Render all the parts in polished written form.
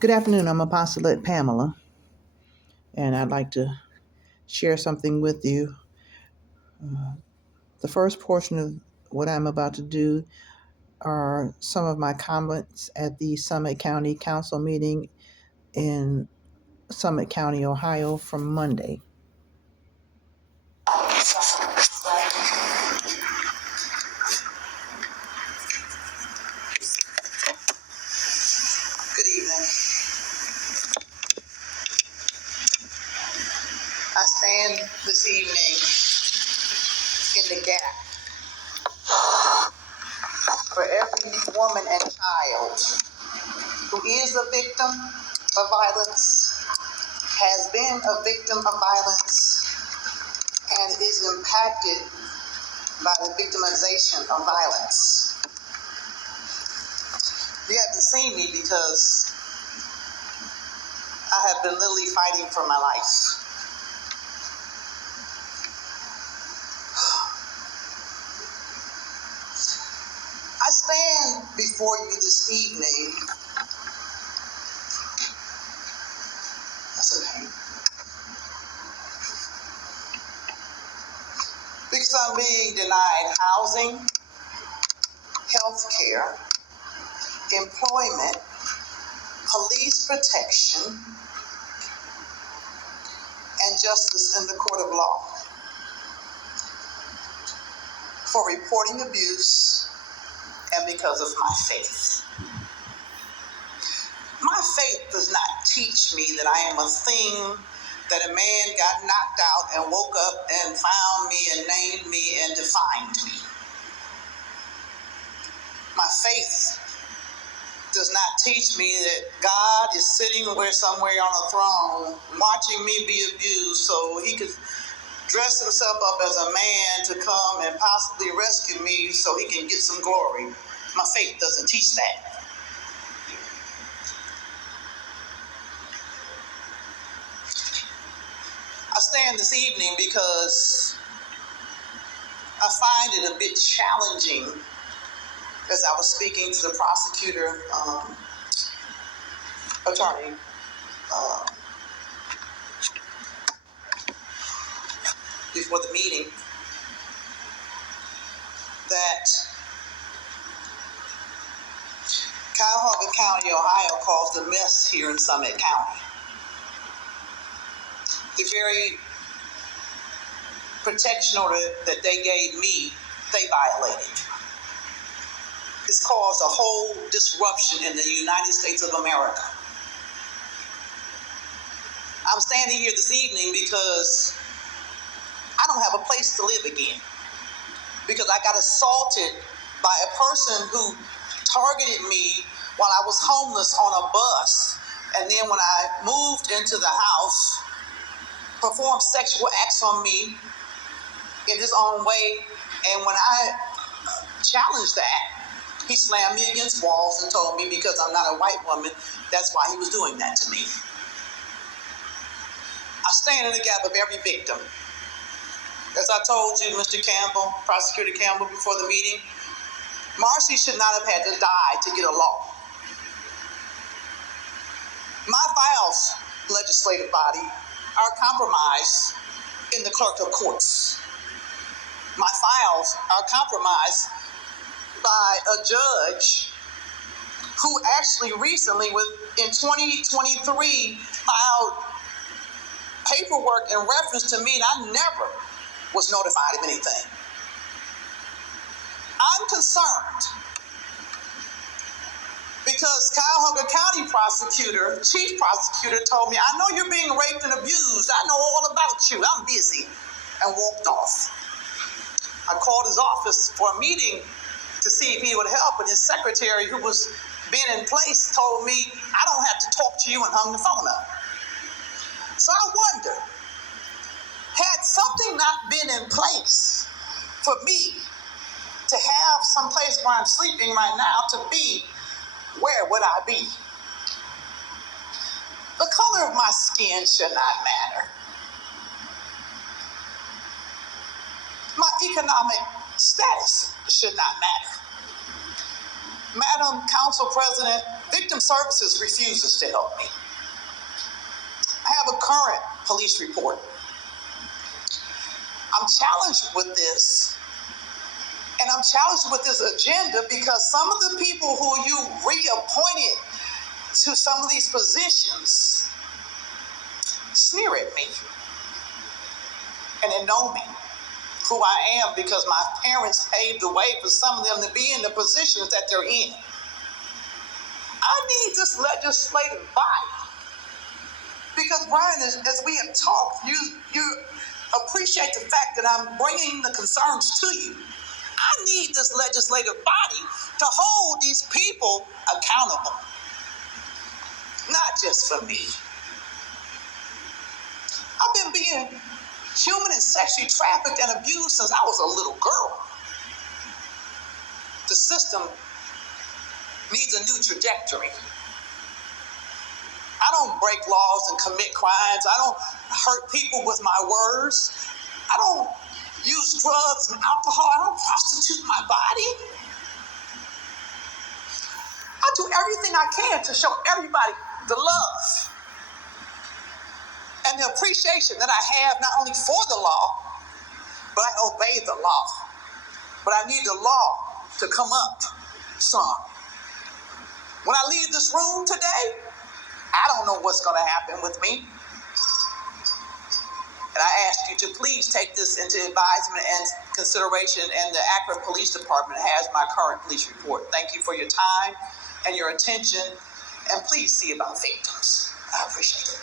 Good afternoon. I'm Apostolate Pamela, and I'd like to share something with you. The first portion of what I'm about to do are some of my comments at the Summit County Council meeting in Summit County, Ohio from Monday. Good evening. I stand this evening in the gap for every woman and child who is a victim of violence, has been a victim of violence, and is impacted by the victimization of violence. You haven't seen me because I have been literally fighting for my life. I stand before you this evening. That's okay. Because I'm being denied housing, health care, employment, police protection, and justice in the court of law for reporting abuse and because of my faith. My faith does not teach me that I am a thing that a man got knocked out and woke up and found me and named me and defined me. My faith does not teach me that God is sitting somewhere on a throne watching me be abused so he could dress himself up as a man to come and possibly rescue me so he can get some glory. My faith doesn't teach that. I stand this evening because I find it a bit challenging as I was speaking to the prosecutor, attorney, before the meeting, that Cuyahoga County, Ohio caused a mess here in Summit County. The very protection order that they gave me, they violated. It's caused a whole disruption in the United States of America. I'm standing here this evening because I don't have a place to live again. Because I got assaulted by a person who targeted me while I was homeless on a bus. And then when I moved into the house, performed sexual acts on me in his own way. And when I challenged that, he slammed me against walls and told me because I'm not a white woman, that's why he was doing that to me. I stand in the gap of every victim. As I told you, Mr. Campbell, Prosecutor Campbell, before the meeting, Marcy should not have had to die to get a law. My files, legislative body, are compromised in the clerk of courts. My files are compromised by a judge who actually recently, in 2023, filed paperwork in reference to me, and I never was notified of anything. I'm concerned because Cuyahoga County prosecutor, chief prosecutor, told me, I know you're being raped and abused. I know all about you. I'm busy, and walked off. I called his office for a meeting to see if he would help, and his secretary, who was been in place, told me, I don't have to talk to you, and hung the phone up. So I wonder, had something not been in place for me to have some place where I'm sleeping right now to be, where would I be? The color of my skin should not matter. My economic status should not matter. Madam Council President, Victim Services refuses to help me. I have a current police report. I'm challenged with this, and I'm challenged with this agenda because some of the people who you reappointed to some of these positions sneer at me, and they know me, who I am, because my parents paved the way for some of them to be in the positions that they're in. I need this legislative body because, Brian, as we have talked, you appreciate the fact that I'm bringing the concerns to you. I need this legislative body to hold these people accountable, not just for me. I've been being human and sexually trafficked and abused since I was a little girl. The system needs a new trajectory. I don't break laws and commit crimes. I don't hurt people with my words. I don't use drugs and alcohol. I don't prostitute my body. I do everything I can to show everybody the love and the appreciation that I have not only for the law, but I obey the law. But I need the law to come up some. When I leave this room today, I don't know what's going to happen with me. And I ask you to please take this into advisement and consideration, and the Akron Police Department has my current police report. Thank you for your time and your attention, and please see about victims. I appreciate it.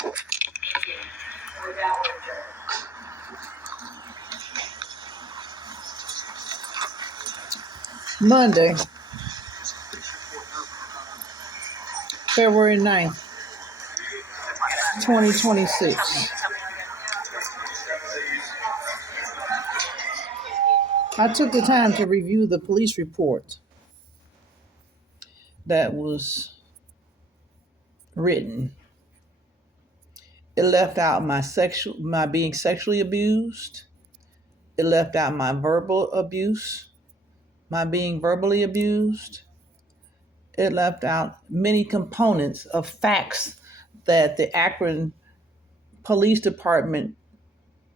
Thank you. With that, we're adjourned. Monday, February 9th, 2026. I took the time to review the police report that was written. It left out my being sexually abused. It left out my verbal abuse, my being verbally abused. It left out many components of facts that the Akron Police Department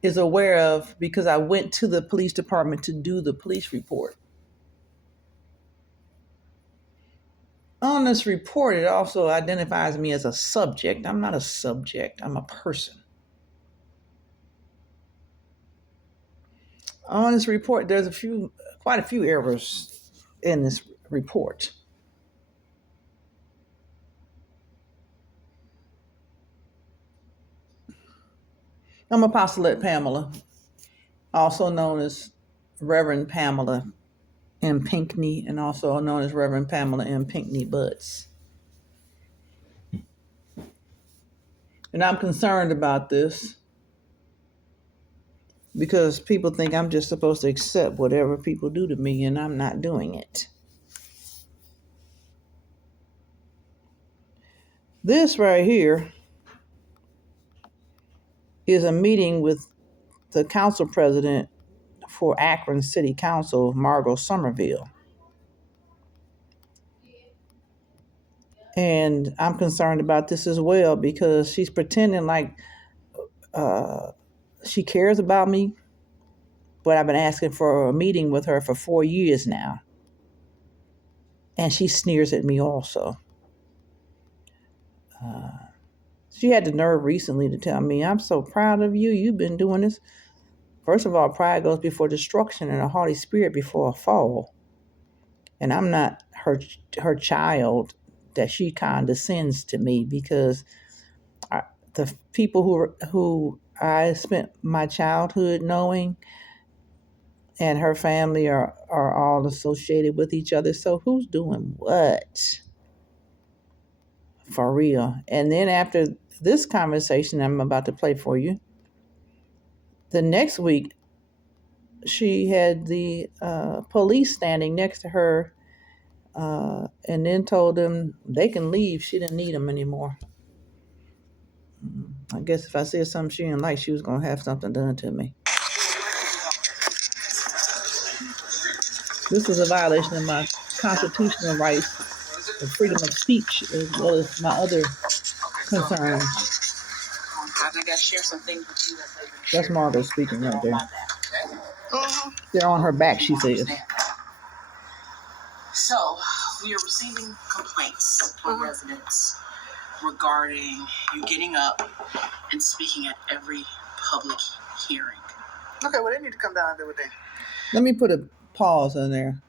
is aware of because I went to the police department to do the police report. On this report, it also identifies me as a subject. I'm not a subject, I'm a person. On this report, there's quite a few errors in this report. I'm Apostolate Pamela, also known as Reverend Pamela M. Pinckney, and also known as Reverend Pamela M. Pinckney Butts. And I'm concerned about this because people think I'm just supposed to accept whatever people do to me, and I'm not doing it. This right here is a meeting with the council president for Akron City Council, Margot Somerville. And I'm concerned about this as well because she's pretending like she cares about me, but I've been asking for a meeting with her for 4 years now. And she sneers at me also. She had the nerve recently to tell me, I'm so proud of you. You've been doing this. First of all, pride goes before destruction and a haughty spirit before a fall. And I'm not her child that she condescends to me because the people who I spent my childhood knowing and her family are all associated with each other. So who's doing what? For real. And then after this conversation I'm about to play for you, the next week she had the police standing next to her and then told them they can leave. She didn't need them anymore. I guess if I said something she didn't like, she was going to have something done to me. This is a violation of my constitutional rights the freedom of speech as well as my other concerns. I gotta share some things with you as they've been That's shared Margot with me. speaking They're right on there. my back, okay? They're on her back, she says. So, we are receiving complaints from residents regarding you getting up and speaking at every public hearing. Okay, well, they need to come down and do it then. Let me put a pause in there.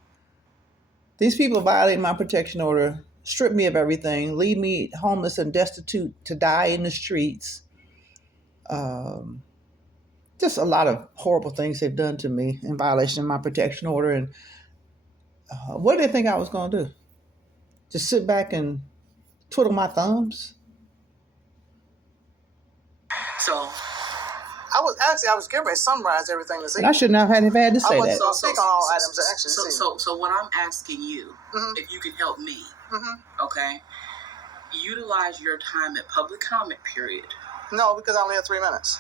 These people violate my protection order, strip me of everything, leave me homeless and destitute to die in the streets. Just a lot of horrible things they've done to me in violation of my protection order. And what did they think I was going to do? Just sit back and twiddle my thumbs? So, I was getting ready to summarize everything this And I evening. shouldn't have had to say that. So speak on all items actually this evening. So what I'm asking you, if you can help me, okay, utilize your time at public comment period. No, because I only have 3 minutes.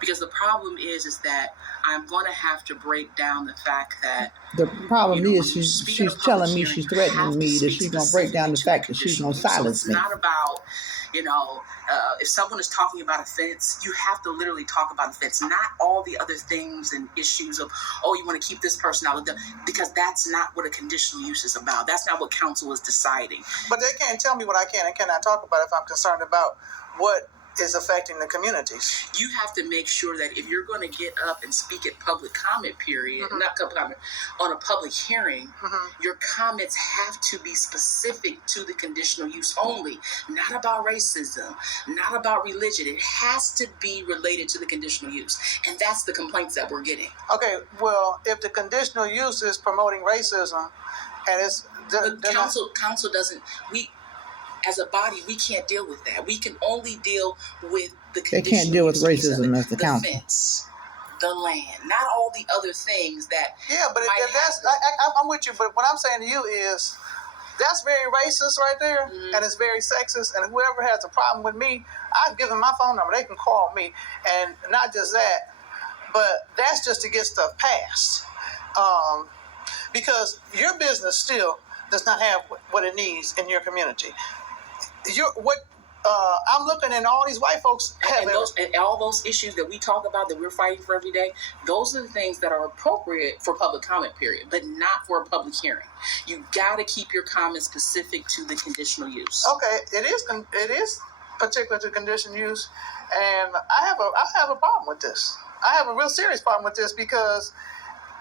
Because the problem is that I'm going to have to break down the fact that The problem when is you speak at a she's public telling me, hearing, she's you threatening have to me that speak she's going to break down the specifically fact to that she's conditional going to use. So silence it's me. not about, if someone is talking about a fence, you have to literally talk about the fence, not all the other things and issues of, oh, you want to keep this person out of them, because that's not what a conditional use is about. That's not what council is deciding. But they can't tell me what I can and cannot talk about if I'm concerned about what is affecting the communities. You have to make sure that if you're going to get up and speak at public comment period, not public comment, on a public hearing, your comments have to be specific to the conditional use only, not about racism, not about religion. It has to be related to the conditional use. And that's the complaints that we're getting. Okay, well, if the conditional use is promoting racism and it's... The council doesn't... As a body, we can't deal with that. We can only deal with the conditional use. They can't deal with racism as the council. The fence, the land, not all the other things that. Yeah, but if that's... I'm with you, but what I'm saying to you is that's very racist right there, and it's very sexist, and whoever has a problem with me, I've given my phone number. They can call me. And not just that, but that's just to get stuff passed. Because your business still does not have what it needs in your community. I'm looking at all these white folks and all those issues that we talk about that we're fighting for every day. Those are the things that are appropriate for public comment period, but not for a public hearing. You got to keep your comments specific to the conditional use. Okay, it is particular to conditional use, and I have a problem with this. I have a real serious problem with this because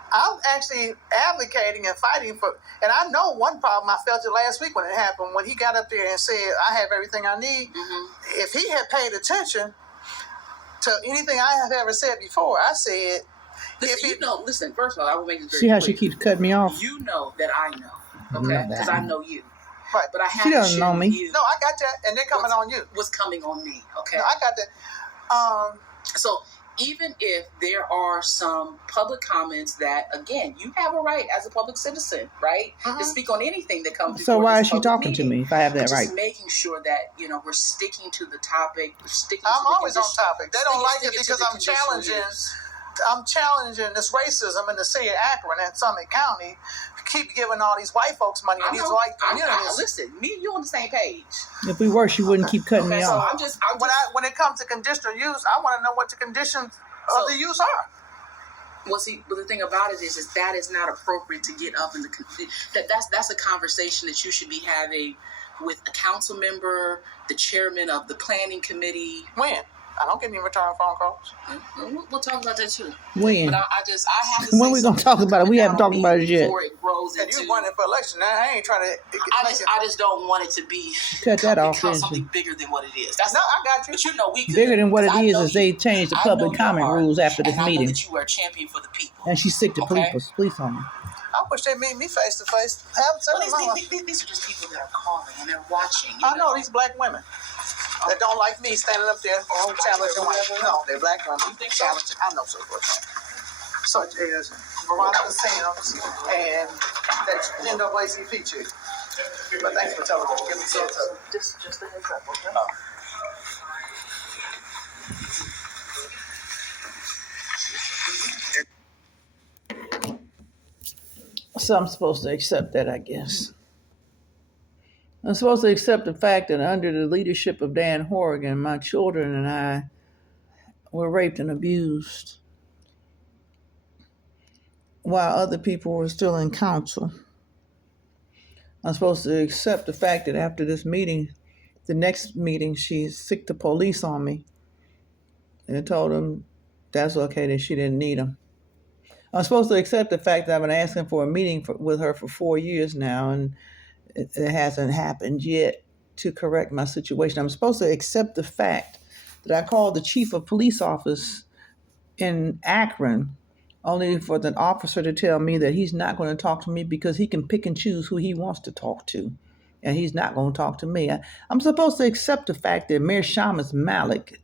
I'm actually advocating and fighting for, and I know one problem. I felt it last week when it happened, when he got up there and said, I have everything I need. If he had paid attention to anything I have ever said before, I said, listen, first of all, I will make this very See how clear. she keeps cutting me off? You know that I know, okay? Because I know you. Right. But I have She to doesn't share know with me. you No, I got that, and they're coming on you. what's coming on me, okay? No, I got that. So even if there are some public comments that, again, you have a right as a public citizen, right, to speak on anything that comes before So why this is she public talking to meeting. me if I have that Just right? making sure that, we're sticking to the topic. We're sticking I'm to the always on condition- topic. They don't like it sticking to because the I'm conditional challenging. use. I'm challenging this racism in the city of Akron and Summit County. Keep giving all these white folks money in these white communities. Listen, me and you on the same page. If we were, she wouldn't keep cutting me So off. I'm just When it comes to conditional use, I want to know what the conditions of the use are. well, see, but the thing about it is that is not appropriate to get up in the that's a conversation that you should be having with a council member, the chairman of the planning committee. When? I don't get any return phone calls. We'll talk about that too. When? But I have to. When we gonna talk about it? We haven't talked about it yet. Before it grows And into. you running for election now? I ain't trying to. I just don't want it to be Cut that off, become didn't something you? bigger than what it is. That's No, I got you. But we could. Bigger than what it I is know is they you. changed the I know public your comment heart, rules after this and I know meeting. that you are a champion for the people. And she's sick to Okay. police on me. I wish they meet me face to face. Have Well, some these are just people that are calling and they're watching. I know these black women that don't like me standing up there challenging white. No, they're black women. You think so? Challenging. I know so much. Such as Veronica Sims and that NAACP chick. But thanks for telling me. Give me a heads up. Just a heads up, okay? So I'm supposed to accept that, I guess. I'm supposed to accept the fact that under the leadership of Dan Horrigan, my children and I were raped and abused while other people were still in counsel. I'm supposed to accept the fact that after this meeting, the next meeting, she sicked the police on me and told them that's okay, that she didn't need them. I'm supposed to accept the fact that I've been asking for a meeting with her for 4 years now, and it hasn't happened yet to correct my situation. I'm supposed to accept the fact that I called the chief of police office in Akron only for the officer to tell me that he's not going to talk to me because he can pick and choose who he wants to talk to, and he's not going to talk to me. I'm supposed to accept the fact that Mayor Shamus Malik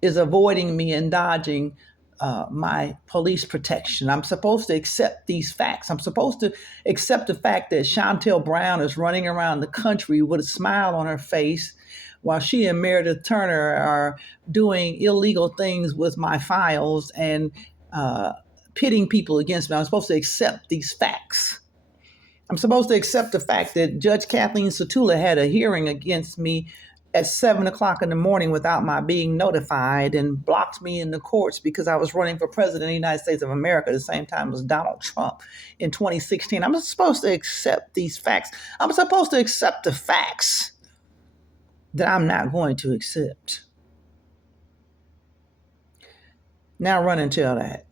is avoiding me and dodging my police protection. I'm supposed to accept these facts. I'm supposed to accept the fact that Chantel Brown is running around the country with a smile on her face while she and Meredith Turner are doing illegal things with my files and pitting people against me. I'm supposed to accept these facts. I'm supposed to accept the fact that Judge Kathleen Satula had a hearing against me at 7:00 in the morning without my being notified and blocked me in the courts because I was running for president of the United States of America at the same time as Donald Trump in 2016. I'm supposed to accept these facts. I'm supposed to accept the facts that I'm not going to accept. Now run and tell that.